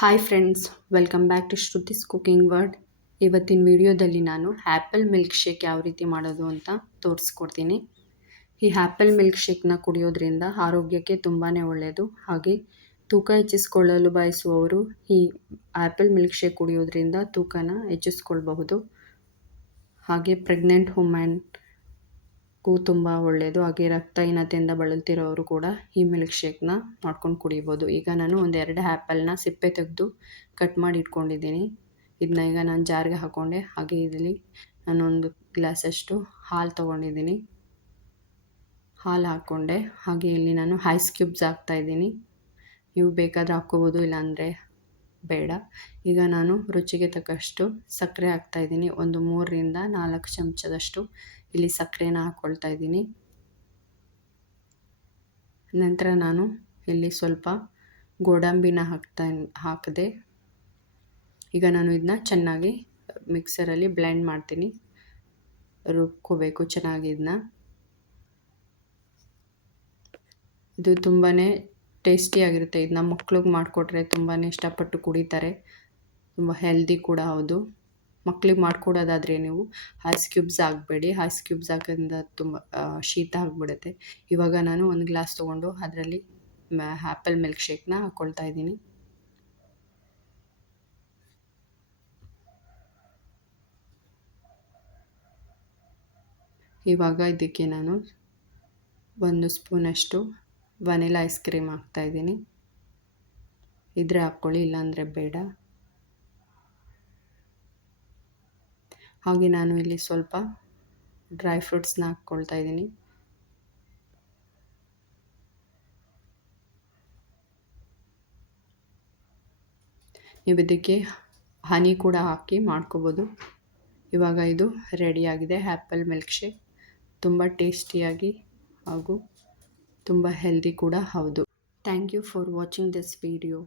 Hi friends, welcome back to Shruti's cooking world. ಇವತ್ತಿನ ವಿಡಿಯೋದಲ್ಲಿ ನಾನು ಆ್ಯಪಲ್ ಮಿಲ್ಕ್ ಶೇಕ್ ಯಾವ ರೀತಿ ಮಾಡೋದು ಅಂತ ತೋರಿಸ್ಕೊಡ್ತೀನಿ. ಈ ಆ್ಯಪಲ್ ಮಿಲ್ಕ್ ಶೇಕ್ನ ಕುಡಿಯೋದ್ರಿಂದ ಆರೋಗ್ಯಕ್ಕೆ ತುಂಬಾ ಒಳ್ಳೆಯದು. ಹಾಗೆ ತೂಕ ಹೆಚ್ಚಿಸ್ಕೊಳ್ಳಲು ಬಯಸುವವರು ಈ ಆ್ಯಪಲ್ ಮಿಲ್ಕ್ ಶೇಕ್ ಕುಡಿಯೋದ್ರಿಂದ ತೂಕನ ಹೆಚ್ಚಿಸ್ಕೊಳ್ಬಹುದು. ಹಾಗೆ ಪ್ರೆಗ್ನೆಂಟ್ ವುಮೆನ್ಗೂ ತುಂಬ ಒಳ್ಳೆಯದು. ಹಾಗೆ ರಕ್ತಹೀನತೆಯಿಂದ ಬಳಲ್ತಿರೋರು ಕೂಡ ಈ ಮಿಲ್ಕ್ ಶೇಕ್ನ ಮಾಡ್ಕೊಂಡು ಕುಡಿಬೋದು. ಈಗ ನಾನು ಒಂದೆರಡು ಆ್ಯಪಲ್ನ ಸಿಪ್ಪೆ ತೆಗೆದು ಕಟ್ ಮಾಡಿ ಇಟ್ಕೊಂಡಿದ್ದೀನಿ. ಇದನ್ನ ಈಗ ನಾನು ಜಾರ್ಗೆ ಹಾಕ್ಕೊಂಡೆ. ಹಾಗೆ ಇದರಲ್ಲಿ ನಾನೊಂದು ಗ್ಲಾಸಷ್ಟು ಹಾಲು ತೊಗೊಂಡಿದ್ದೀನಿ. ಹಾಲು ಹಾಕ್ಕೊಂಡೆ. ಹಾಗೆ ಇಲ್ಲಿ ನಾನು ಐಸ್ ಕ್ಯೂಬ್ಸ್ ಹಾಕ್ತಾಯಿದ್ದೀನಿ. ನೀವು ಬೇಕಾದರೆ ಹಾಕ್ಕೋಬೋದು, ಇಲ್ಲಾಂದರೆ ಬೇಡ. ಈಗ ನಾನು ರುಚಿಗೆ ತಕ್ಕಷ್ಟು ಸಕ್ಕರೆ ಹಾಕ್ತಾಯಿದ್ದೀನಿ. ಒಂದು 3ರಿಂದ 4 ಚಮಚದಷ್ಟು ಇಲ್ಲಿ ಸಕ್ಕರೆನ ಹಾಕ್ಕೊಳ್ತಾ ಇದ್ದೀನಿ. ನಂತರ ನಾನು ಇಲ್ಲಿ ಸ್ವಲ್ಪ ಗೋಡಂಬಿನ ಹಾಕಿದೆ. ಈಗ ನಾನು ಇದನ್ನ ಚೆನ್ನಾಗಿ ಮಿಕ್ಸರಲ್ಲಿ ಬ್ಲೆಂಡ್ ಮಾಡ್ತೀನಿ. ರುಬ್ಕೋಬೇಕು ಚೆನ್ನಾಗಿ ಇದನ್ನ. ಇದು ತುಂಬಾ ಟೇಸ್ಟಿಯಾಗಿರುತ್ತೆ. ಇದನ್ನ ಮಕ್ಳಿಗೆ ಮಾಡಿಕೊಟ್ರೆ ತುಂಬಾ ಇಷ್ಟಪಟ್ಟು ಕುಡಿತಾರೆ. ತುಂಬ ಹೆಲ್ದಿ ಕೂಡ ಹೌದು. ಮಕ್ಳಿಗೆ ಮಾಡಿಕೊಡೋದಾದರೆ ನೀವು ಐಸ್ ಕ್ಯೂಬ್ಸ್ ಹಾಕಬೇಡಿ. ಐಸ್ ಕ್ಯೂಬ್ಸ್ ಹಾಕೋದ್ರಿಂದ ತುಂಬ ಶೀತ ಆಗಿಬಿಡುತ್ತೆ. ಇವಾಗ ನಾನು ಒಂದು ಗ್ಲಾಸ್ ತೊಗೊಂಡು ಅದರಲ್ಲಿ ಆ್ಯಪಲ್ ಮಿಲ್ಕ್ ಶೇಕ್ನ ಹಾಕ್ಕೊಳ್ತಾ ಇದ್ದೀನಿ. ಇವಾಗ ಇದಕ್ಕೆ ನಾನು 1 ಸ್ಪೂನಷ್ಟು ವನಿಲಾ ಐಸ್ ಕ್ರೀಮ್ ಹಾಕ್ತಾಯಿದ್ದೀನಿ. ಇದ್ರೆ ಹಾಕ್ಕೊಳ್ಳಿ, ಇಲ್ಲಾಂದರೆ ಬೇಡ. ಹಾಗೆ ನಾನು ಇಲ್ಲಿ ಸ್ವಲ್ಪ ಡ್ರೈ ಫ್ರೂಟ್ಸ್ನ ಹಾಕ್ಕೊಳ್ತಾ ಇದ್ದೀನಿ. ನೀವು ಇದಕ್ಕೆ ಹನಿ ಕೂಡ ಹಾಕಿ ಮಾಡ್ಕೋಬೋದು. ಇವಾಗ ಇದು ರೆಡಿಯಾಗಿದೆ ಆ್ಯಪಲ್ ಮಿಲ್ಕ್ ಶೇಕ್. ತುಂಬ ಟೇಸ್ಟಿಯಾಗಿ ಹಾಗೂ ತುಂಬ ಹೆಲ್ದಿ ಕೂಡ ಹೌದು. Thank you for watching this video.